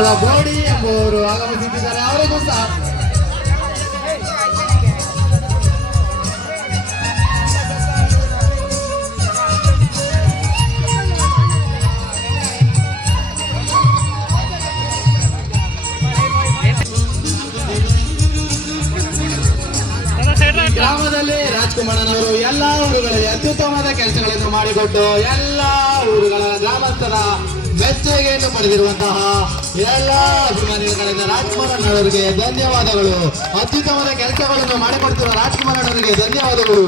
ಗ್ರಾಮದ ಬೋಡಿ ಎಂಬುವರು ಆಗಮಿಸುತ್ತಿದ್ದಾರೆ. ಅವರಿಗೂ ಸಹ ಗ್ರಾಮದಲ್ಲಿ ರಾಜ್ಕುಮಾರನವರು ಎಲ್ಲ ಊರುಗಳಲ್ಲಿ ಅತ್ಯುತ್ತಮವಾದ ಕೆಲಸಗಳನ್ನು ಮಾಡಿಕೊಟ್ಟು ಎಲ್ಲ ಊರುಗಳ ಗ್ರಾಮಸ್ಥರ ಮೆಚ್ಚುಗೆಯನ್ನು ಪಡೆದಿರುವಂತಹ ಎಲ್ಲ ಅಭಿಮಾನಿಗಳಿಂದ ರಾಜ್ಕುಮಾರನವರಿಗೆ ಧನ್ಯವಾದಗಳು. ಅತ್ಯುತ್ತಮವಾದ ಕೆಲಸಗಳನ್ನು ಮಾಡಿಕೊಡ್ತಿರುವ ರಾಜ್ಕುಮಾರನವರಿಗೆ ಧನ್ಯವಾದಗಳು.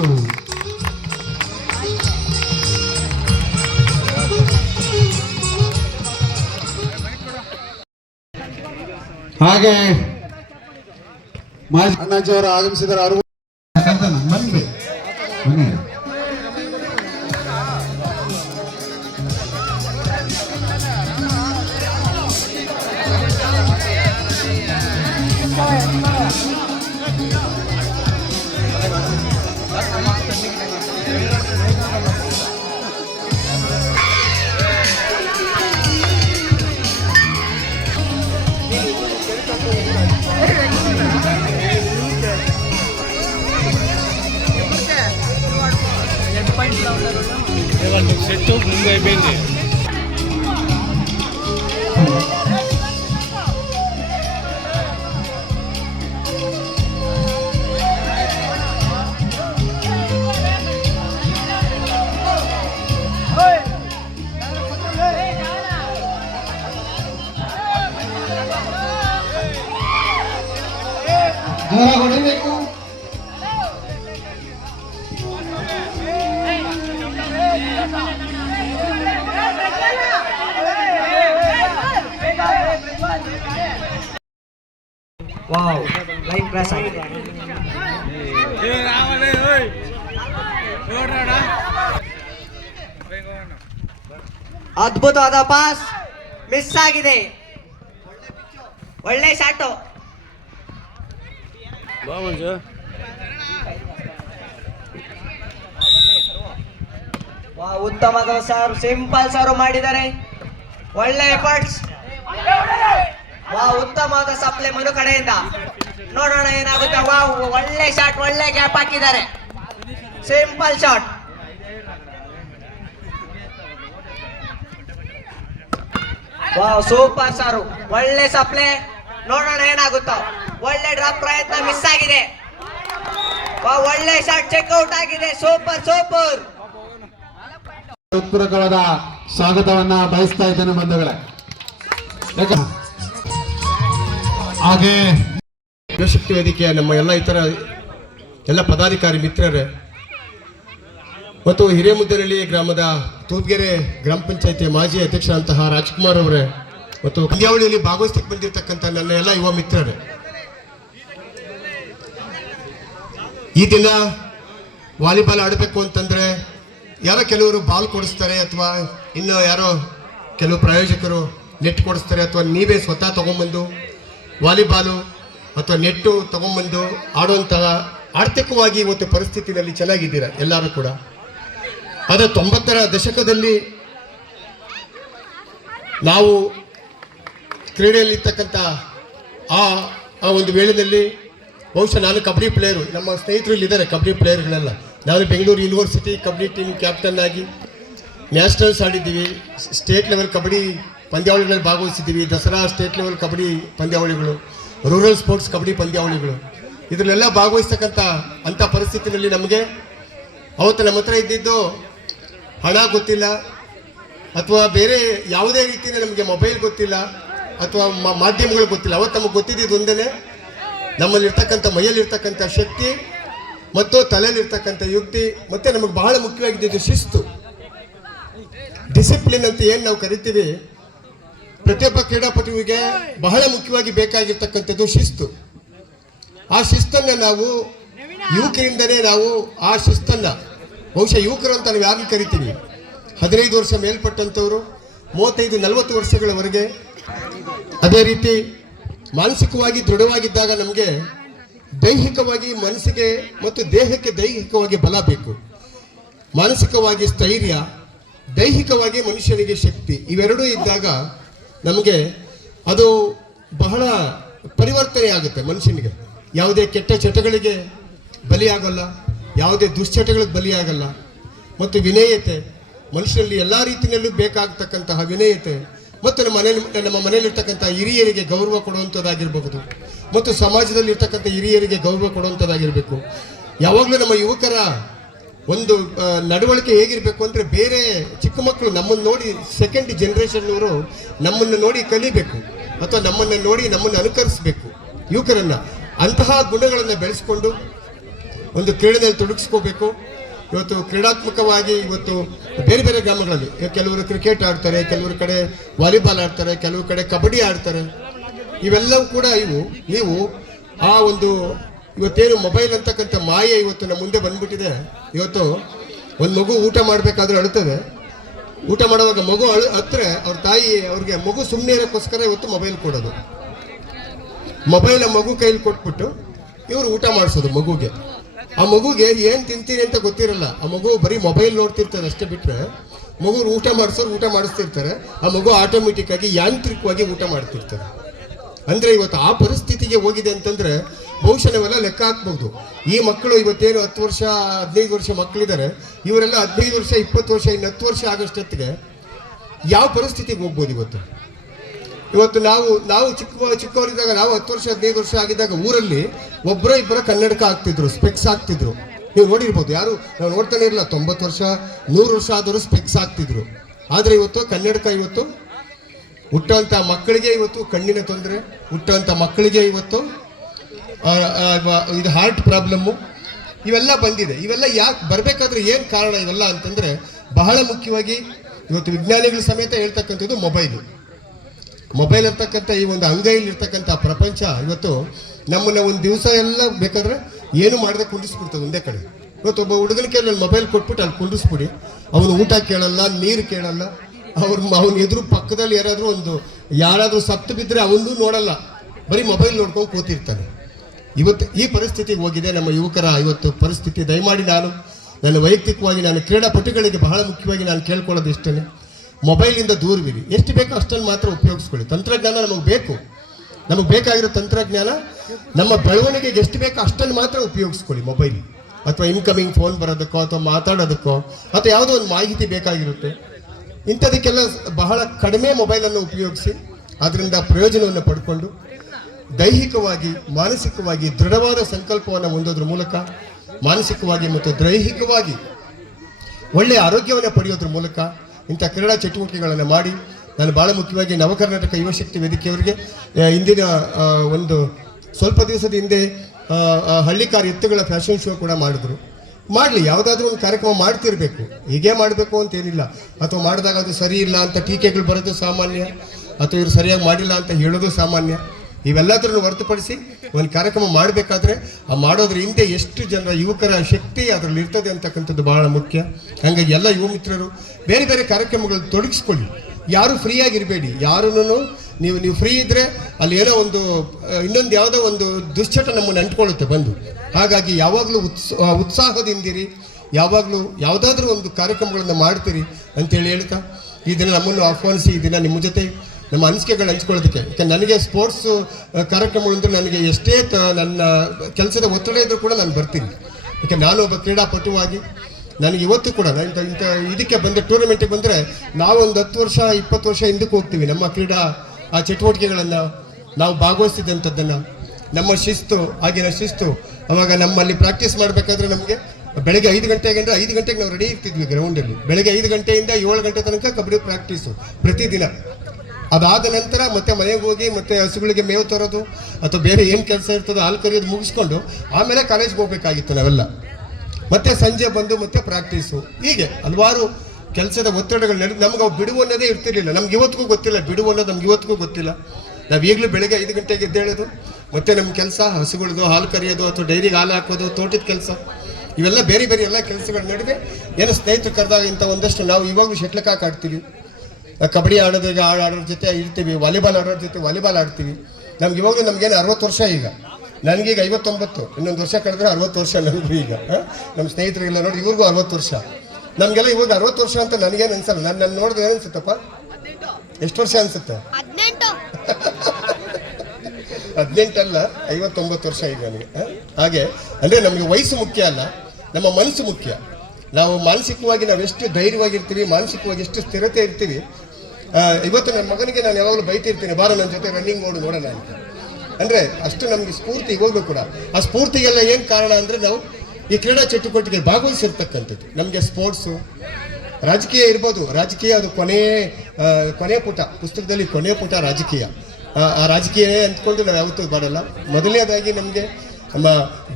ಹಾಗೆ ಅಣ್ಣಾಜಿಯವರು ಆಗಮಿಸಿದರೆ ಅವರು ಬನ್ನಿ ಬನ್ನಿ. సెట్టు ముందు అయిపోయింది. ವಾವ್, ಲೈವ್ ಕ್ಲಾಸ್ ಆಗಿದೆ. ಅದ್ಭುತವಾದ ಪಾಸ್ ಮಿಸ್ ಆಗಿದೆ. ಒಳ್ಳೆ ಶಾಟು. ಉತ್ತಮವಾದ ಸರ್, ಸಿಂಪಲ್ ಸರ್ವ್ ಮಾಡಿದ್ದಾರೆ. ಒಳ್ಳೆ ಎಫರ್ಟ್ಸ್. ಉತ್ತಮವಾದ ಸಪ್ಲೈ ಮನು ಕಡೆಯಿಂದ. ನೋಡೋಣ ಏನಾಗುತ್ತೆ. ಒಳ್ಳೆ ಶಾಟ್, ಒಳ್ಳೆ ಗ್ಯಾಪ್ ಹಾಕಿದ್ದಾರೆ. Simple shot. ಸೂಪರ್ ಸಾರು, ಒಳ್ಳೆ ಸಪ್ಲೈ. ನೋಡೋಣ ಏನಾಗುತ್ತೋ. ಒಳ್ಳೆ ಡ್ರಾಪ್ ಪ್ರಯತ್ನ ಮಿಸ್ ಆಗಿದೆ. ಒಳ್ಳೆ ಶಾಟ್, ಚೆಕ್ಔಟ್ ಆಗಿದೆ. Super super. ಹೃತ್ಪೂರ್ವಕವಾದ ಸ್ವಾಗತವನ್ನ ಬಯಸ್ತಾ ಇದ್ದೇನೆ ಬಂಧುಗಳೇ. ಹಾಗೆ ಯುವಶಕ್ತಿ ವೇದಿಕೆಯ ನಮ್ಮ ಎಲ್ಲ ಪದಾಧಿಕಾರಿ ಮಿತ್ರರೇ ಮತ್ತು ಹಿರೇಮುದ್ದನಹಳ್ಳಿ ಗ್ರಾಮದ ತೂದ್ಗೆರೆ ಗ್ರಾಮ ಪಂಚಾಯತಿ ಮಾಜಿ ಅಧ್ಯಕ್ಷರಂತಹ ರಾಜ್ಕುಮಾರ್ ಅವರೇ ಮತ್ತು ಪಂದ್ಯಾವಳಿಯಲ್ಲಿ ಭಾಗವಹಿಸಕ್ಕೆ ಬಂದಿರತಕ್ಕಂಥ ನನ್ನ ಎಲ್ಲ ಯುವ ಮಿತ್ರರೇ, ಈ ದಿನ ವಾಲಿಬಾಲ್ ಆಡಬೇಕು ಅಂತಂದರೆ ಯಾರೋ ಕೆಲವರು ಬಾಲ್ ಕೊಡಿಸ್ತಾರೆ, ಅಥವಾ ಇನ್ನು ಯಾರೋ ಕೆಲವು ಪ್ರಾಯೋಜಕರು ನೆಟ್ ಕೊಡಿಸ್ತಾರೆ, ಅಥವಾ ನೀವೇ ಸ್ವತಃ ತೊಗೊಂಬಂದು ವಾಲಿಬಾಲು ಅಥವಾ ನೆಟ್ಟು ತೊಗೊಂಬಂದು ಆಡುವಂತಹ ಆರ್ಥಿಕವಾಗಿ ಇವತ್ತು ಪರಿಸ್ಥಿತಿಯಲ್ಲಿ ಚೆನ್ನಾಗಿದ್ದೀರ ಎಲ್ಲರೂ ಕೂಡ. ಆದರೆ 90ರ ದಶಕದಲ್ಲಿ ನಾವು ಕ್ರೀಡೆಯಲ್ಲಿರ್ತಕ್ಕಂಥ ಆ ಒಂದು ವೇಳೆಯಲ್ಲಿ ಬಹುಶಃ ನಾನು ಕಬಡ್ಡಿ ಪ್ಲೇಯರು, ನಮ್ಮ ಸ್ನೇಹಿತರು ಇಲ್ಲಿದ್ದಾರೆ ಕಬಡ್ಡಿ ಪ್ಲೇಯರ್ಗಳೆಲ್ಲ. ನಾನು Bengaluru university kabaddi team captain ಆಗಿ ನ್ಯಾಷನಲ್ಸ್ ಆಡಿದ್ದೀವಿ. ಸ್ಟೇಟ್ ಲೆವೆಲ್ ಕಬಡ್ಡಿ ಪಂದ್ಯಾವಳಿಗಳಲ್ಲಿ ಭಾಗವಹಿಸಿದ್ದೀವಿ. ದಸರಾ ಸ್ಟೇಟ್ ಲೆವೆಲ್ ಕಬಡ್ಡಿ ಪಂದ್ಯಾವಳಿಗಳು, ರೂರಲ್ ಸ್ಪೋರ್ಟ್ಸ್ ಕಬಡ್ಡಿ ಪಂದ್ಯಾವಳಿಗಳು, ಇದರಲ್ಲೆಲ್ಲ ಭಾಗವಹಿಸ್ತಕ್ಕಂಥ ಅಂಥ ಪರಿಸ್ಥಿತಿಯಲ್ಲಿ ನಮಗೆ ಅವತ್ತು ನಮ್ಮ ಹತ್ರ ಇದ್ದಿದ್ದು ಹಣ ಗೊತ್ತಿಲ್ಲ, ಅಥವಾ ಬೇರೆ ಯಾವುದೇ ರೀತಿಯ ನಮಗೆ ಮೊಬೈಲ್ ಗೊತ್ತಿಲ್ಲ, ಅಥವಾ ಮಾಧ್ಯಮಗಳು ಗೊತ್ತಿಲ್ಲ. ಅವತ್ತು ನಮಗೆ ಗೊತ್ತಿದ್ದು ಒಂದೇ, ನಮ್ಮಲ್ಲಿರ್ತಕ್ಕಂಥ ಮೈಯಲ್ಲಿರ್ತಕ್ಕಂಥ ಶಕ್ತಿ ಮತ್ತು ತಲೆಯಲ್ಲಿರ್ತಕ್ಕಂಥ ಯುಕ್ತಿ, ಮತ್ತು ನಮಗೆ ಬಹಳ ಮುಖ್ಯವಾಗಿದ್ದು ಶಿಸ್ತು, ಡಿಸಿಪ್ಲಿನ್ ಅಂತ ಏನು ನಾವು ಕರಿತೀವಿ. ಪ್ರತಿಯೊಬ್ಬ ಕ್ರೀಡಾಪಟುವಿಗೆ ಬಹಳ ಮುಖ್ಯವಾಗಿ ಬೇಕಾಗಿರ್ತಕ್ಕಂಥದ್ದು ಶಿಸ್ತು. ಆ ಶಿಸ್ತನ್ನು ನಾವು ಯುವಕರಿಂದಲೇ ನಾವು ಆ ಶಿಸ್ತನ್ನು, ಬಹುಶಃ ಯುವಕರು ಅಂತ ನಾವು ಯಾರನ್ನು ಕರಿತೀವಿ, 15 ವರ್ಷ ಮೇಲ್ಪಟ್ಟಂಥವರು, 35-40 ವರ್ಷಗಳವರೆಗೆ. ಅದೇ ರೀತಿ ಮಾನಸಿಕವಾಗಿ ದೃಢವಾಗಿದ್ದಾಗ ನಮಗೆ ದೈಹಿಕವಾಗಿ ಮನಸ್ಸಿಗೆ ಮತ್ತು ದೇಹಕ್ಕೆ ದೈಹಿಕವಾಗಿ ಬಲ ಬೇಕು. ಮಾನಸಿಕವಾಗಿ ಸ್ಥೈರ್ಯ, ದೈಹಿಕವಾಗಿ ಮನುಷ್ಯನಿಗೆ ಶಕ್ತಿ, ಇವೆರಡೂ ಇದ್ದಾಗ ನಮಗೆ ಅದು ಪ್ರಚೋದನೆ ಆಗುತ್ತೆ ಮನುಷ್ಯನಿಗೆ. ಯಾವುದೇ ಕೆಟ್ಟ ಚಟಗಳಿಗೆ ಬಲಿಯಾಗಲ್ಲ, ಯಾವುದೇ ದುಶ್ಚಟಗಳಿಗೆ ಬಲಿಯಾಗಲ್ಲ. ಮತ್ತು ವಿನಯತೆ, ಮನುಷ್ಯನಲ್ಲಿ ಎಲ್ಲ ರೀತಿಯಲ್ಲೂ ಬೇಕಾಗತಕ್ಕಂತಹ ವಿನಯತೆ ಮತ್ತು ನಮ್ಮ ಮನೆಯಲ್ಲಿರ್ತಕ್ಕಂಥ ಹಿರಿಯರಿಗೆ ಗೌರವ ಕೊಡುವಂಥದ್ದಾಗಿರ್ಬಹುದು ಮತ್ತು ಸಮಾಜದಲ್ಲಿ ಇರ್ತಕ್ಕಂಥ ಹಿರಿಯರಿಗೆ ಗೌರವ ಕೊಡುವಂಥದ್ದಾಗಿರಬೇಕು. ಯಾವಾಗಲೂ ನಮ್ಮ ಯುವಕರ ಒಂದು ನಡವಳಿಕೆ ಹೇಗಿರಬೇಕು ಅಂದರೆ, ಬೇರೆ ಚಿಕ್ಕ ಮಕ್ಕಳು ನಮ್ಮನ್ನು ನೋಡಿ ಸೆಕೆಂಡ್ ಜನ್ರೇಷನ್ನವರು ನಮ್ಮನ್ನು ನೋಡಿ ಕಲಿಬೇಕು ಅಥವಾ ನಮ್ಮನ್ನು ನೋಡಿ ನಮ್ಮನ್ನು ಅನುಕರಿಸಬೇಕು. ಯುವಕರನ್ನು ಅಂತಹ ಗುಣಗಳನ್ನು ಬೆಳೆಸ್ಕೊಂಡು ಒಂದು ಕ್ರೀಡೆಯಲ್ಲಿ ತೊಡಗಿಸ್ಕೋಬೇಕು. ಇವತ್ತು ಕ್ರೀಡಾತ್ಮಕವಾಗಿ ಇವತ್ತು ಬೇರೆ ಬೇರೆ ಗ್ರಾಮಗಳಲ್ಲಿ ಕೆಲವರು ಕ್ರಿಕೆಟ್ ಆಡ್ತಾರೆ, ಕೆಲವರು ಕಡೆ ವಾಲಿಬಾಲ್ ಆಡ್ತಾರೆ, ಕೆಲವು ಕಡೆ ಕಬಡ್ಡಿ ಆಡ್ತಾರೆ. ಇವೆಲ್ಲವೂ ಕೂಡ ನೀವು ಆ ಒಂದು ಇವತ್ತೇನು ಮೊಬೈಲ್ ಅಂತಕ್ಕಂಥ ಮಾಯೆ ಇವತ್ತು ನಮ್ಮ ಮುಂದೆ ಬಂದ್ಬಿಟ್ಟಿದೆ. ಇವತ್ತು ಒಂದು ಮಗು ಊಟ ಮಾಡಬೇಕಾದ್ರೆ ಅಳುತ್ತದೆ. ಊಟ ಮಾಡುವಾಗ ಮಗು ಹತ್ರ ಅವ್ರ ತಾಯಿ ಅವ್ರಿಗೆ ಮಗು ಸುಮ್ಮನೆ ಇರೋಕ್ಕೋಸ್ಕರ ಇವತ್ತು ಮೊಬೈಲ್ ಕೊಡೋದು. ಮೊಬೈಲ್ ಮಗು ಕೈಲಿ ಕೊಟ್ಬಿಟ್ಟು ಇವರು ಊಟ ಮಾಡಿಸೋದು ಮಗುಗೆ. ಆ ಮಗುಗೆ ಏನು ತಿಂತೀನಿ ಅಂತ ಗೊತ್ತಿರಲ್ಲ. ಆ ಮಗು ಬರೀ ಮೊಬೈಲ್ ನೋಡ್ತಿರ್ತಾರೆ ಅಷ್ಟೇ, ಬಿಟ್ಟರೆ ಮಗು ಊಟ ಮಾಡಿಸ್ತಿರ್ತಾರೆ. ಆ ಮಗು ಆಟೋಮೆಟಿಕ್ ಆಗಿ ಯಾಂತ್ರಿಕವಾಗಿ ಊಟ ಮಾಡ್ತಿರ್ತಾರೆ. ಅಂದರೆ ಇವತ್ತು ಆ ಪರಿಸ್ಥಿತಿಗೆ ಹೋಗಿದೆ ಅಂತಂದರೆ ಬಹುಶಃ ನಾವೆಲ್ಲ ಲೆಕ್ಕ ಹಾಕ್ಬೋದು. ಈ ಮಕ್ಕಳು ಇವತ್ತೇನು 10 ವರ್ಷ 15 ವರ್ಷ ಮಕ್ಕಳಿದ್ದಾರೆ, ಇವರೆಲ್ಲ 15 ವರ್ಷ 20 ವರ್ಷ ಇನ್ನು 10 ವರ್ಷ ಆಗೋಷ್ಟೊತ್ತಿಗೆ ಯಾವ ಪರಿಸ್ಥಿತಿಗೆ ಹೋಗ್ಬೋದು. ಇವತ್ತು ನಾವು ಚಿಕ್ಕವರಿದ್ದಾಗ, ನಾವು 10 ವರ್ಷ 15 ವರ್ಷ ಆಗಿದ್ದಾಗ ಊರಲ್ಲಿ ಒಬ್ಬರ ಇಬ್ಬರ ಕನ್ನಡಕ ಆಗ್ತಿದ್ರು, ಸ್ಪೆಕ್ಸ್ ಆಗ್ತಿದ್ರು. ನೀವು ನೋಡಿರ್ಬೋದು, ಯಾರು ನಾವು ನೋಡ್ತಾನೆ ಇರಲಿಲ್ಲ. 90 ವರ್ಷ 100 ವರ್ಷ ಆದರೂ ಸ್ಪೆಕ್ಸ್ ಆಗ್ತಿದ್ರು. ಆದರೆ ಇವತ್ತು ಕನ್ನಡಕ ಇವತ್ತು ಹುಟ್ಟುವಂಥ ಮಕ್ಕಳಿಗೆ ಇವತ್ತು ಕಣ್ಣಿನ ತೊಂದರೆ, ಹುಟ್ಟುವಂಥ ಮಕ್ಕಳಿಗೆ ಇವತ್ತು ಇದು ಹಾರ್ಟ್ ಪ್ರಾಬ್ಲಮ್ಮು ಇವೆಲ್ಲ ಬಂದಿದೆ. ಇವೆಲ್ಲ ಯಾಕೆ ಬರಬೇಕಾದ್ರೆ ಏನು ಕಾರಣ ಇವೆಲ್ಲ ಅಂತಂದರೆ, ಬಹಳ ಮುಖ್ಯವಾಗಿ ಇವತ್ತು ವಿಜ್ಞಾನಿಗಳು ಸಮೇತ ಹೇಳ್ತಕ್ಕಂಥದ್ದು ಮೊಬೈಲ್ ಇರ್ತಕ್ಕಂಥ ಈ ಒಂದು ಅಂಗೈಲಿರ್ತಕ್ಕಂಥ ಪ್ರಪಂಚ ಇವತ್ತು ನಮ್ಮನ್ನ ಒಂದು ದಿವಸ ಎಲ್ಲ ಬೇಕಾದ್ರೆ ಏನು ಮಾಡದೆ ಕುಂಡಿಸ್ಬಿಡ್ತದೆ ಒಂದೇ ಕಡೆ. ಇವತ್ತು ಒಬ್ಬ ಹುಡುಗನ ಕೈಯಲ್ಲಿ ಮೊಬೈಲ್ ಕೊಟ್ಬಿಟ್ಟು ಅಲ್ಲಿ ಕುಂಡಿಸ್ಬಿಡಿ, ಅವನು ಊಟ ಕೇಳಲ್ಲ, ನೀರು ಕೇಳಲ್ಲ. ಅವನ ಎದುರು ಪಕ್ಕದಲ್ಲಿ ಯಾರಾದರೂ ಸತ್ತು ಬಿದ್ದರೆ ಅವನು ನೋಡಲ್ಲ, ಬರೀ ಮೊಬೈಲ್ ನೋಡ್ಕೊಂಡು ಕೂತಿರ್ತಾನೆ. ಇವತ್ತು ಈ ಪರಿಸ್ಥಿತಿಗೆ ಹೋಗಿದೆ ನಮ್ಮ ಯುವಕರ ಇವತ್ತು ಪರಿಸ್ಥಿತಿ. ದಯಮಾಡಿ ನನ್ನ ವೈಯಕ್ತಿಕವಾಗಿ ನಾನು ಕ್ರೀಡಾಪಟುಗಳಿಗೆ ಬಹಳ ಮುಖ್ಯವಾಗಿ ನಾನು ಕೇಳ್ಕೊಳ್ಳೋದು ಇಷ್ಟೇ, ಮೊಬೈಲಿಂದ ದೂರವಿರಿ. ಎಷ್ಟು ಬೇಕೋ ಅಷ್ಟನ್ನು ಮಾತ್ರ ಉಪಯೋಗಿಸ್ಕೊಳ್ಳಿ. ತಂತ್ರಜ್ಞಾನ ನಮಗೆ ಬೇಕಾಗಿರೋ ತಂತ್ರಜ್ಞಾನ ನಮ್ಮ ಬೆಳವಣಿಗೆಗೆ ಎಷ್ಟು ಬೇಕೋ ಅಷ್ಟನ್ನು ಮಾತ್ರ ಉಪಯೋಗಿಸ್ಕೊಳ್ಳಿ. ಮೊಬೈಲ್ ಅಥವಾ ಇನ್ಕಮಿಂಗ್ ಫೋನ್ ಬರೋದಕ್ಕೋ ಅಥವಾ ಮಾತಾಡೋದಕ್ಕೋ ಅಥವಾ ಯಾವುದೋ ಒಂದು ಮಾಹಿತಿ ಬೇಕಾಗಿರುತ್ತೆ, ಇಂಥದಕ್ಕೆಲ್ಲ ಬಹಳ ಕಡಿಮೆ ಮೊಬೈಲನ್ನು ಉಪಯೋಗಿಸಿ ಅದರಿಂದ ಪ್ರಯೋಜನವನ್ನು ಪಡ್ಕೊಂಡು ದೈಹಿಕವಾಗಿ ಮಾನಸಿಕವಾಗಿ ದೃಢವಾದ ಸಂಕಲ್ಪವನ್ನು ಹೊಂದೋದ್ರ ಮೂಲಕ ಮಾನಸಿಕವಾಗಿ ಮತ್ತು ದೈಹಿಕವಾಗಿ ಒಳ್ಳೆಯ ಆರೋಗ್ಯವನ್ನು ಪಡೆಯೋದ್ರ ಮೂಲಕ ಇಂಥ ಕ್ರೀಡಾ ಚಟುವಟಿಕೆಗಳನ್ನು ಮಾಡಿ, ನಾನು ಭಾಳ ಮುಖ್ಯವಾಗಿ ನವಕರ್ನಾಟಕ ಯುವಶಕ್ತಿ ವೇದಿಕೆಯವರಿಗೆ ಇಂದಿನ ಒಂದು ಸ್ವಲ್ಪ ದಿವಸದ ಹಿಂದೆ ಹಳ್ಳಿಕಾರ ಎತ್ತುಗಳ ಫ್ಯಾಷನ್ ಶೋ ಕೂಡ ಮಾಡಲಿ. ಯಾವುದಾದ್ರೂ ಒಂದು ಕಾರ್ಯಕ್ರಮ ಮಾಡ್ತಿರ್ಬೇಕು, ಹೀಗೆ ಮಾಡಬೇಕು ಅಂತೇನಿಲ್ಲ. ಅಥವಾ ಮಾಡಿದಾಗ ಅದು ಸರಿ ಇಲ್ಲ ಅಂತ ಟೀಕೆಗಳು ಬರೋದು ಸಾಮಾನ್ಯ, ಅಥವಾ ಇವರು ಸರಿಯಾಗಿ ಮಾಡಿಲ್ಲ ಅಂತ ಹೇಳೋದು ಸಾಮಾನ್ಯ. ಇವೆಲ್ಲದನ್ನು ಹೊರತುಪಡಿಸಿ ಒಂದು ಕಾರ್ಯಕ್ರಮ ಮಾಡಬೇಕಾದ್ರೆ ಆ ಮಾಡೋದ್ರ ಹಿಂದೆ ಎಷ್ಟು ಜನರ ಯುವಕರ ಶಕ್ತಿ ಅದರಲ್ಲಿ ಇರ್ತದೆ ಅಂತಕ್ಕಂಥದ್ದು ಬಹಳ ಮುಖ್ಯ. ಹಾಗಾಗಿ ಎಲ್ಲ ಯುವ ಮಿತ್ರರು ಬೇರೆ ಬೇರೆ ಕಾರ್ಯಕ್ರಮಗಳಲ್ಲಿ ತೊಡಗಿಸ್ಕೊಳ್ಳಿ. ಯಾರು ಫ್ರೀಯಾಗಿರಬೇಡಿ. ಯಾರನ್ನು ನೀವು ಫ್ರೀ ಇದ್ದರೆ ಅಲ್ಲಿ ಏನೋ ಇನ್ನೊಂದು ಯಾವುದೋ ಒಂದು ದುಶ್ಚಟ ನಮ್ಮನ್ನು ಅಂಟ್ಕೊಳ್ಳುತ್ತೆ ಬಂದು. ಹಾಗಾಗಿ ಯಾವಾಗಲೂ ಉತ್ಸಾಹದಿಂದಿರಿ, ಯಾವಾಗಲೂ ಯಾವುದಾದ್ರೂ ಒಂದು ಕಾರ್ಯಕ್ರಮಗಳನ್ನು ಮಾಡ್ತೀರಿ ಅಂತೇಳಿ ಹೇಳ್ತಾ ಈ ದಿನ ನಮ್ಮನ್ನು ಆಹ್ವಾನಿಸಿ ಈ ದಿನ ನಿಮ್ಮ ಜೊತೆ ನಮ್ಮ ಅನಿಸಿಕೆಗಳು ಹಂಚ್ಕೊಳ್ಳೋದಕ್ಕೆ. ಯಾಕಂದ್ರೆ ನನಗೆ ಸ್ಪೋರ್ಟ್ಸ್ ಕಾರ್ಯಕ್ರಮಗಳು ಅಂದರೆ ನನಗೆ ಎಷ್ಟೇ ನನ್ನ ಕೆಲಸದ ಒತ್ತಡ ಇದ್ದರೂ ಕೂಡ ನಾನು ಬರ್ತೀನಿ. ಯಾಕೆ ನಾನು ಒಬ್ಬ ಕ್ರೀಡಾಪಟುವಾಗಿ ನನಗೆ ಇವತ್ತು ಕೂಡ ಇಂಥ ಇದಕ್ಕೆ ಟೂರ್ನಮೆಂಟಿಗೆ ಬಂದರೆ ನಾವೊಂದು 10 ವರ್ಷ 20 ವರ್ಷ ಹಿಂದಕ್ಕೆ ಹೋಗ್ತೀವಿ. ನಮ್ಮ ಕ್ರೀಡಾ ಆ ಚಟುವಟಿಕೆಗಳನ್ನು ನಾವು ಭಾಗವಹಿಸಿದಂಥದ್ದನ್ನು, ನಮ್ಮ ಆಗಿನ ಶಿಸ್ತು ಅವಾಗ ನಮ್ಮಲ್ಲಿ ಪ್ರಾಕ್ಟೀಸ್ ಮಾಡಬೇಕಾದ್ರೆ ನಮಗೆ ಬೆಳಗ್ಗೆ 5 ಗಂಟೆಗೆ 5 ಗಂಟೆಗೆ ನಾವು ರೆಡಿ ಇರ್ತಿದ್ವಿ ಗ್ರೌಂಡಲ್ಲಿ. ಬೆಳಗ್ಗೆ 5 ಗಂಟೆಯಿಂದ 7 ಗಂಟೆ ತನಕ ಕಬಡ್ಡಿ ಪ್ರಾಕ್ಟೀಸು ಪ್ರತಿದಿನ. ಅದಾದ ನಂತರ ಮತ್ತೆ ಮನೆಗೆ ಹೋಗಿ ಮತ್ತೆ ಹಸುಗಳಿಗೆ ಮೇವು ತರೋದು ಅಥವಾ ಬೇರೆ ಏನು ಕೆಲಸ ಇರ್ತದೋ ಹಾಲು ಕರೆಯೋದು ಮುಗಿಸ್ಕೊಂಡು ಆಮೇಲೆ ಕಾಲೇಜ್ಗೆ ಹೋಗ್ಬೇಕಾಗಿತ್ತು ನಾವೆಲ್ಲ. ಮತ್ತೆ ಸಂಜೆ ಬಂದು ಮತ್ತೆ ಪ್ರಾಕ್ಟೀಸು. ಹೀಗೆ ಹಲವಾರು ಕೆಲಸದ ಒತ್ತಡಗಳು ನಮ್ಗೆ ಬಿಡುವು ಅನ್ನೋದೇ ಇರ್ತಿರ್ಲಿಲ್ಲ. ನಮ್ಗೆ ಇವತ್ತಿಗೂ ಗೊತ್ತಿಲ್ಲ ಬಿಡುವು ಅನ್ನೋದು, ನಮ್ಗೆ ಇವತ್ತಿಗೂ ಗೊತ್ತಿಲ್ಲ. ನಾವು ಈಗಲೂ ಬೆಳಗ್ಗೆ 5 ಗಂಟೆಗೆ ಎದ್ದೇಳೋದು, ಮತ್ತೆ ನಮ್ಮ ಕೆಲಸ ಹಸುಗಳದು ಹಾಲು ಕರೆಯೋದು ಅಥವಾ ಡೈರಿಗೆ ಹಾಲು ಹಾಕೋದು, ತೋಟದ ಕೆಲಸ, ಇವೆಲ್ಲ ಬೇರೆ ಬೇರೆ ಎಲ್ಲ ಕೆಲಸಗಳ ನಡುವೆ ಏನೋ ಸ್ನೇಹಿತರು ಕರೆದಾಗ ಇಂಥ ಒಂದಷ್ಟು ನಾವು ಇವಾಗಲೂ ಶಟ್ಲ್ ಕಾಕ್ ಆಡ್ತೀವಿ, ಕಬಡ್ಡಿ ಆಡೋದ್ರಿಗೆ ಆಡೋದ್ರ ಜೊತೆ ಇರ್ತೀವಿ, ವಾಲಿಬಾಲ್ ಆಡೋದ್ರ ಜೊತೆ ವಾಲಿಬಾಲ್ ಆಡ್ತೀವಿ. ನಮ್ಗೇನು 60 ವರ್ಷ ಈಗ, ನನಗೀಗ 59, ಇನ್ನೊಂದು ವರ್ಷ ಕಳೆದ್ರೆ 60 ವರ್ಷ ನನಗೂ. ಈಗ ನಮ್ಮ ಸ್ನೇಹಿತರಿಗೆಲ್ಲ ನೋಡಿ ಇವ್ರಿಗೂ 60 ವರ್ಷ. ನಮಗೆಲ್ಲ ಇವಾಗ 60 ವರ್ಷ ಅಂತ ನನಗೇನು ಅನ್ಸಲ್ಲ. ನನ್ನ ನೋಡಿದ್ರೆ ಏನು ಅನ್ಸುತ್ತಪ್ಪ? ಎಷ್ಟು ವರ್ಷ ಅನ್ಸುತ್ತೆ? 18 ಅಲ್ಲ 59 ವರ್ಷ ಇದೆ ನನಗೆ. ಹಾಗೆ ಅಂದರೆ ನಮಗೆ ವಯಸ್ಸು ಮುಖ್ಯ ಅಲ್ಲ, ನಮ್ಮ ಮನಸ್ಸು ಮುಖ್ಯ. ನಾವು ಮಾನಸಿಕವಾಗಿ ನಾವು ಎಷ್ಟು ಧೈರ್ಯವಾಗಿರ್ತೀವಿ, ಮಾನಸಿಕವಾಗಿ ಎಷ್ಟು ಸ್ಥಿರತೆ ಇರ್ತೀವಿ. ಇವತ್ತು ನನ್ನ ಮಗನಿಗೆ ನಾನು ಯಾವಾಗಲೂ ಬೈತಿರ್ತೀನಿ, ಬಾರೋ ನನ್ನ ಜೊತೆ ರನ್ನಿಂಗ್ ನೋಡೋಣ ಅಂತ. ಅಂದರೆ ಅಷ್ಟು ನಮಗೆ ಸ್ಫೂರ್ತಿ ಇವಾಗಲೂ ಕೂಡ. ಆ ಸ್ಫೂರ್ತಿಗೆಲ್ಲ ಏನು ಕಾರಣ ಅಂದರೆ ನಾವು ಈ ಕ್ರೀಡಾ ಚಟುವಟಿಕೆ ಭಾಗವಹಿಸಿರ್ತಕ್ಕಂಥದ್ದು. ನಮಗೆ ಸ್ಪೋರ್ಟ್ಸು, ರಾಜಕೀಯ ಇರ್ಬೋದು, ರಾಜಕೀಯ ಅದು ಕೊನೆ ಪುಟ, ಪುಸ್ತಕದಲ್ಲಿ ಕೊನೆ ಪುಟ ರಾಜಕೀಯ. ಆ ರಾಜಕೀಯ ಅಂದ್ಕೊಂಡು ನಾವು ಯಾವತ್ತೂ ಬರಲ್ಲ. ಮೊದಲನೇದಾಗಿ ನಮಗೆ ನಮ್ಮ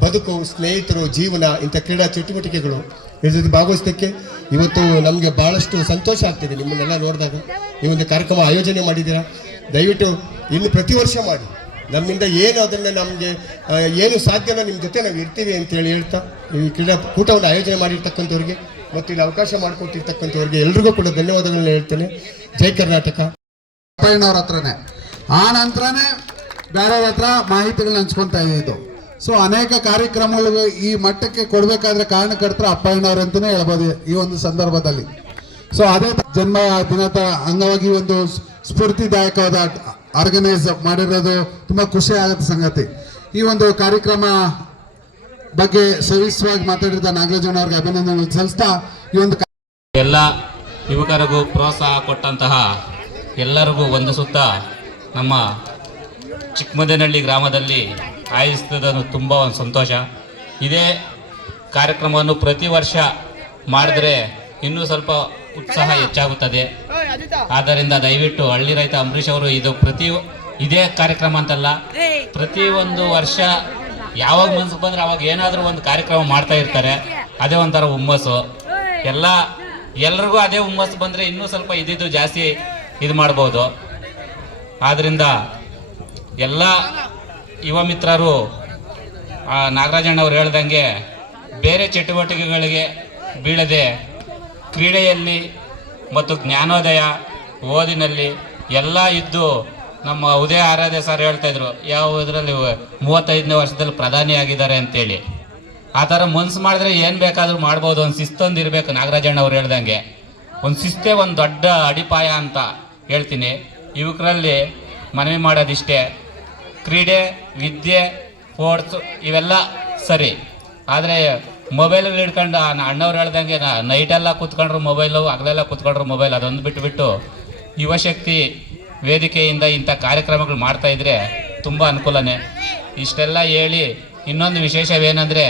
ಬದುಕು, ಸ್ನೇಹಿತರು, ಜೀವನ, ಇಂಥ ಕ್ರೀಡಾ ಚಟುವಟಿಕೆಗಳು ಇದ್ರ ಜೊತೆ ಭಾಗವಹಿಸೋದಕ್ಕೆ ಇವತ್ತು ನಮಗೆ ಭಾಳಷ್ಟು ಸಂತೋಷ ಆಗ್ತಿದೆ. ನಿಮ್ಮನ್ನೆಲ್ಲ ನೋಡಿದಾಗ ಈ ಒಂದು ಕಾರ್ಯಕ್ರಮ ಆಯೋಜನೆ ಮಾಡಿದ್ದೀರಾ. ದಯವಿಟ್ಟು ಇನ್ನು ಪ್ರತಿ ವರ್ಷ ಮಾಡಿ. ನಮ್ಮಿಂದ ಏನು ಅದನ್ನು ನಮಗೆ ಏನು ಸಾಧ್ಯನೋ ನಿಮ್ಮ ಜೊತೆ ನಾವು ಇರ್ತೀವಿ ಅಂತೇಳಿ ಹೇಳ್ತಾ, ಈ ಕ್ರೀಡಾ ಕೂಟವನ್ನು ಆಯೋಜನೆ ಮಾಡಿರ್ತಕ್ಕಂಥವ್ರಿಗೆ ಮತ್ತು ಇಲ್ಲಿ ಅವಕಾಶ ಮಾಡಿಕೊಟ್ಟಿರ್ತಕ್ಕಂಥವ್ರಿಗೆ ಎಲ್ರಿಗೂ ಕೂಡ ಧನ್ಯವಾದಗಳನ್ನ ಹೇಳ್ತೇನೆ. ಜೈ ಕರ್ನಾಟಕ. ಅಪ್ಪಯ್ಯನವ್ರ ಹತ್ರನೇ, ಆ ನಂತರನೇ ಬೇರೆಯವ್ರ ಹತ್ರ ಮಾಹಿತಿಗಳನ್ನ ಹಂಚ್ಕೊತಾ ಇದ್ದು. ಸೊ ಅನೇಕ ಕಾರ್ಯಕ್ರಮಗಳು ಈ ಮಟ್ಟಕ್ಕೆ ಕೊಡಬೇಕಾದ್ರೆ ಕಾರಣಕರ್ತರು ಅಪ್ಪಯ್ಯನವ್ರು ಅಂತಲೇ ಹೇಳ್ಬೋದು ಈ ಒಂದು ಸಂದರ್ಭದಲ್ಲಿ. ಸೊ ಅದೇ ಜನ್ಮ ದಿನದ ಅಂಗವಾಗಿ ಒಂದು ಸ್ಫೂರ್ತಿದಾಯಕವಾದ ಆರ್ಗನೈಸ್ ಮಾಡಿರೋದು ತುಂಬ ಖುಷಿ ಆಗತ್ತ ಸಂಗತಿ. ಈ ಒಂದು ಕಾರ್ಯಕ್ರಮ ಬಗ್ಗೆ ಸವಿಸ್ವಾಗಿ ಮಾತಾಡಿದ ನಾಗರಾಜಣ್ಣವ್ರಿಗೆ ಅಭಿನಂದನೆಗಳು ಸಲ್ಲಿಸ್ತಾ ಈ ಒಂದು ಎಲ್ಲ ಯುವಕರಿಗೂ ಪ್ರೋತ್ಸಾಹ ಕೊಟ್ಟಂತಹ ಎಲ್ಲರಿಗೂ ವಂದಿಸುತ್ತಾ, ನಮ್ಮ ಚಿಕ್ಕಮದೇನಹಳ್ಳಿ ಗ್ರಾಮದಲ್ಲಿ ಆಯೋಜಿಸಿದ್ದು ತುಂಬ ಒಂದು ಸಂತೋಷ. ಇದೇ ಕಾರ್ಯಕ್ರಮವನ್ನು ಪ್ರತಿ ವರ್ಷ ಮಾಡಿದ್ರೆ ಇನ್ನೂ ಸ್ವಲ್ಪ ಉತ್ಸಾಹ ಹೆಚ್ಚಾಗುತ್ತದೆ. ಆದ್ದರಿಂದ ದಯವಿಟ್ಟು ಹಳ್ಳಿ ರೈತ ಅಂಬರೀಷ್ ಅವರು ಇದೇ ಕಾರ್ಯಕ್ರಮ ಅಂತಲ್ಲ, ಪ್ರತಿ ಒಂದು ವರ್ಷ ಯಾವಾಗ ಮನ್ಸಿಗೆ ಬಂದರೆ ಅವಾಗ ಏನಾದರೂ ಒಂದು ಕಾರ್ಯಕ್ರಮ ಮಾಡ್ತಾ ಇರ್ತಾರೆ. ಅದೇ ಒಂಥರ ಹುಮ್ಮಸ್ಸು. ಎಲ್ರಿಗೂ ಅದೇ ಹುಮ್ಮಸ್ಸು ಬಂದರೆ ಇನ್ನೂ ಸ್ವಲ್ಪ ಇದ್ದಿದ್ದು ಜಾಸ್ತಿ ಇದು ಮಾಡ್ಬೋದು. ಆದ್ದರಿಂದ ಎಲ್ಲ ಯುವ ಮಿತ್ರರು ನಾಗರಾಜಣ್ಣವ್ರು ಹೇಳ್ದಂಗೆ ಬೇರೆ ಚಟುವಟಿಕೆಗಳಿಗೆ ಬೀಳದೆ ಕ್ರೀಡೆಯಲ್ಲಿ ಮತ್ತು ಜ್ಞಾನೋದಯ, ಓದಿನಲ್ಲಿ ಎಲ್ಲ ಇದ್ದು, ನಮ್ಮ ಉದಯ ಆರಾಧ್ಯ ಸರ್ ಹೇಳ್ತಾಯಿದ್ರು ಯಾವ ಇದರಲ್ಲಿ 35ನೇ ವರ್ಷದಲ್ಲಿ ಪ್ರಧಾನಿಯಾಗಿದ್ದಾರೆ ಅಂತೇಳಿ. ಆ ಥರ ಮನ್ಸು ಮಾಡಿದ್ರೆ ಏನು ಬೇಕಾದರೂ ಮಾಡ್ಬೋದು. ಒಂದು ಶಿಸ್ತೊಂದು ಇರಬೇಕು. ನಾಗರಾಜಣ್ಣವ್ರು ಹೇಳ್ದಂಗೆ ಒಂದು ಶಿಸ್ತೇ ಒಂದು ದೊಡ್ಡ ಅಡಿಪಾಯ ಅಂತ ಹೇಳ್ತೀನಿ. ಯುವಕರಲ್ಲಿ ಮನವಿ ಮಾಡೋದಿಷ್ಟೇ, ಕ್ರೀಡೆ, ವಿದ್ಯೆ, ಸ್ಪೋರ್ಟ್ಸು ಇವೆಲ್ಲ ಸರಿ, ಆದರೆ ಮೊಬೈಲ್ಗಳು ಹಿಡ್ಕೊಂಡು ಅಣ್ಣವ್ರು ಹೇಳ್ದಂಗೆ ನೈಟೆಲ್ಲ ಕೂತ್ಕೊಂಡ್ರು ಮೊಬೈಲು, ಹಗಲೆಲ್ಲ ಕೂತ್ಕೊಂಡ್ರು ಮೊಬೈಲ್, ಅದೊಂದು ಬಿಟ್ಟುಬಿಟ್ಟು ಯುವಶಕ್ತಿ ವೇದಿಕೆಯಿಂದ ಇಂಥ ಕಾರ್ಯಕ್ರಮಗಳು ಮಾಡ್ತಾಯಿದ್ರೆ ತುಂಬ ಅನುಕೂಲನೇ. ಇಷ್ಟೆಲ್ಲ ಹೇಳಿ ಇನ್ನೊಂದು ವಿಶೇಷವೇನೆಂದರೆ,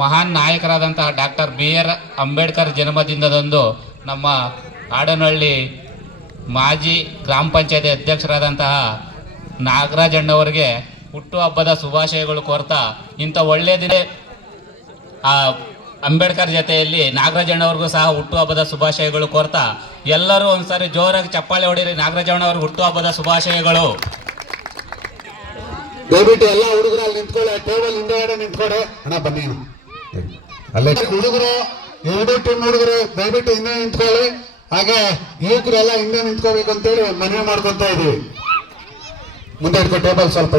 ಮಹಾನ್ ನಾಯಕರಾದಂತಹ ಡಾಕ್ಟರ್ BR ಅಂಬೇಡ್ಕರ್ ಜನ್ಮದಿನದಂದು ನಮ್ಮ ಆಡನಹಳ್ಳಿ ಮಾಜಿ ಗ್ರಾಮ ಪಂಚಾಯತಿ ಅಧ್ಯಕ್ಷರಾದಂತಹ ನಾಗರಾಜಣ್ಣವರಿಗೆ ಹುಟ್ಟುಹಬ್ಬದ ಶುಭಾಶಯಗಳು ಕೋರ್ತಾ, ಇಂಥ ಒಳ್ಳೆಯ ದಿನ ಅಂಬೇಡ್ಕರ್ ಜೊತೆಯಲ್ಲಿ ನಾಗರಾಜಣ್ಣವ್ರಿಗೂ ಸಹ ಹುಟ್ಟುಹಬ್ಬದ ಶುಭಾಶಯಗಳು ಕೋರ್ತಾ, ಎಲ್ಲರೂ ಒಂದ್ಸಾರಿ ಜೋರಾಗಿ ಚಪ್ಪಾಳೆ ಹೊಡೀರಿ. ನಾಗರಾಜಣ್ಣವ್ರಿಗೆ ಹುಟ್ಟುಹಬ್ಬದ ಶುಭಾಶಯಗಳು. ದಯವಿಟ್ಟು ಎಲ್ಲ ಹುಡುಗರು ಅಲ್ಲಿ ನಿಂತ್ಕೊಳ್ಳಿ, ಟೇಬಲ್ ಹಿಂದೆಗಡೆ ನಿಂತ್ಕೊಳ್ಳಿ. ಅಣ್ಣ ಬನ್ನಿ, ಅಲ್ಲೇ ಹುಡುಗರು, 2 ಟೀಮ್ ಹುಡುಗರು ದಯವಿಟ್ಟು ಹಿಂದೆ ನಿಂತ್ಕೊಳ್ಳಿ. ಹಾಗೆ ಯುವಕರೆಲ್ಲ ಹಿಂದೆ ನಿಂತ್ಕೋಬೇಕು ಅಂತೇಳಿ ಮನವಿ ಮಾಡ್ಕೊಂತ ಇದೀವಿ. ಮುಂದೆ ಇಟ್ಕೊ ಟೇಬಲ್ ಸ್ವಲ್ಪ